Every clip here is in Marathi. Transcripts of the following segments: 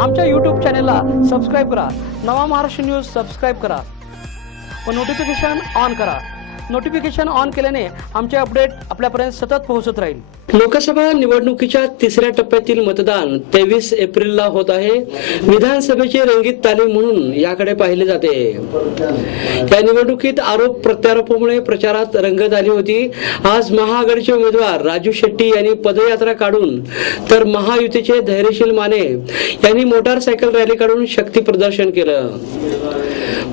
आमच्या यूट्यूब चॅनेलला सबस्क्राईब करा. नवा महाराष्ट्र न्यूज सबस्क्राईब करा. व नोटिफिकेशन ऑन करा. नोटिफिकेशन ऑन केल्याने आमचे अपडेट आपल्यापर्यंत सतत पोहोचत राहील. लोकसभा निवडणुकीच्या तिसऱ्या टप्प्यातील मतदान तेवीस एप्रिलला होत आहे. विधानसभेची रंगीत तालीम म्हणून याकडे पाहिले जाते. या निवडणुकीत आरोप प्रत्यारोपामुळे प्रचारात रंगत आली होती. आज महाआघाडीचे उमेदवार राजू शेट्टी यांनी पदयात्रा काढून तर महायुतीचे धैर्यशील माने यांनी मोटारसायकल रॅली काढून शक्ती प्रदर्शन केलं.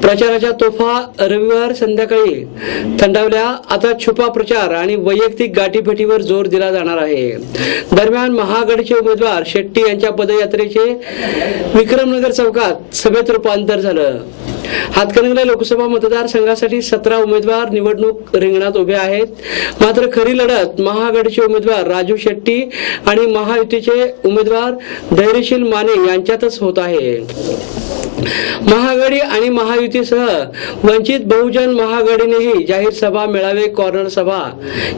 प्रचाराच्या तोफा रविवार संध्याकाळी थंडावल्या. आता छुपा प्रचार आणि वैयक्तिक गाठीभेटीवर जोर दिला जाणार आहे. दरम्यान महागडचे उमेदवार शेट्टी यांच्या पदयात्रेचे विक्रमनगर चौकात सभेत रूपांतर झालं. हातकणंगले लोकसभा मतदारसंघासाठी सतरा उमेदवार निवडणूक रिंगणात उभे आहेत. मात्र खरी लढत महाआघाडीचे उमेदवार राजू शेट्टी आणि महायुतीचे उमेदवार धैर्यशील माने यांच्यातच होत आहे. महाआघाडी आणि महायुतीसह वंचित बहुजन महाआघाडीनेही जाहीर सभा मेळावे कॉर्नर सभा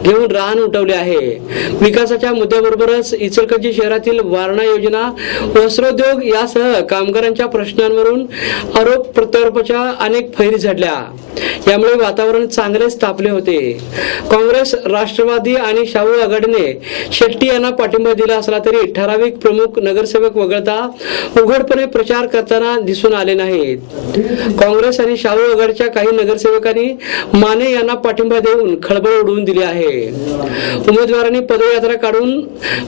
घेऊन रान उठवले आहे. विकासाच्या मुद्द्याबरोबरच इचलकरंजी शहरातील वारणा योजना वस्त्रोद्योग यासह कामगारांच्या प्रश्नांवरून आरोप प्रत्यारोपाच्या अनेक फैरी झडल्या. यामुळे वातावरण चांगलेच तापले होते. काँग्रेस राष्ट्रवादी आणि शाहू आघाडीने शेट्टी यांना पाठिंबा दिला असला तरी ठराविक प्रमुख नगरसेवक वगळता उघडपणे प्रचार करताना दिसून दिसून आले नाहीत. काँग्रेस आणि शाहू वगैरेच्या काही नगरसेवकांनी माने यांना पाठिंबा देऊन खळबळ उडवून दिली आहे. उमेदवारांनी पदयात्रा काढून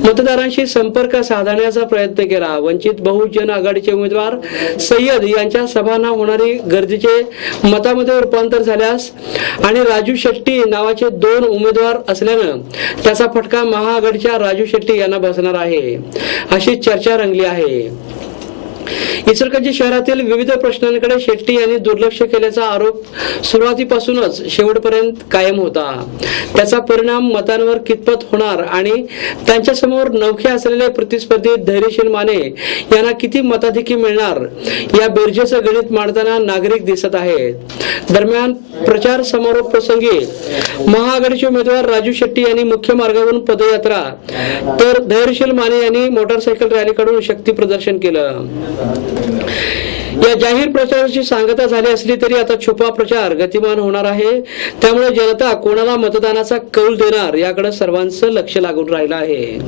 मतदारांशी संपर्क साधण्याचा प्रयत्न केला. वंचित बहुजन आघाडीचे उमेदवार सय्यद यांच्या सभांना होणारी गर्दीचे मतामध्ये रूपांतर झाल्यास आणि राजू शेट्टी नावाचे दोन उमेदवार असल्यानं त्याचा फटका महाआघाडीच्या राजू शेट्टी यांना बसणार आहे. अशी चर्चा रंगली आहे. इचलकरंजी शहरातील विविध प्रश्नांकडे शेट्टी यांनी दुर्लक्ष केल्याचा आरोप सुरुवातीपासूनच शेवटपर्यंत कायम होता. त्याचा परिणाम मतांवर कितपत होणार आणि त्यांच्यासमोर नवखे असलेले प्रतिस्पर्धी धैर्यशील माने यांना किती मताधिकी मिळणार या बेरजेचं गणित मांडताना नागरिक दिसत आहेत. दरम्यान प्रचार समारोप प्रसंगी महाआघाडीचे उमेदवार राजू शेट्टी यांनी मुख्य मार्गावरून पदयात्रा तर धैर्यशील माने यांनी मोटारसायकल रॅली काढून शक्ती प्रदर्शन केलं. या जाहीर प्रचाराची सांगता झाली असली तरी आता छुपा प्रचार गतिमान होणार आहे. त्यामुळे जनता कोणाला मतदानाचा कौल देणार याकडे सर्वांचं लक्ष लागून राहिलं आहे.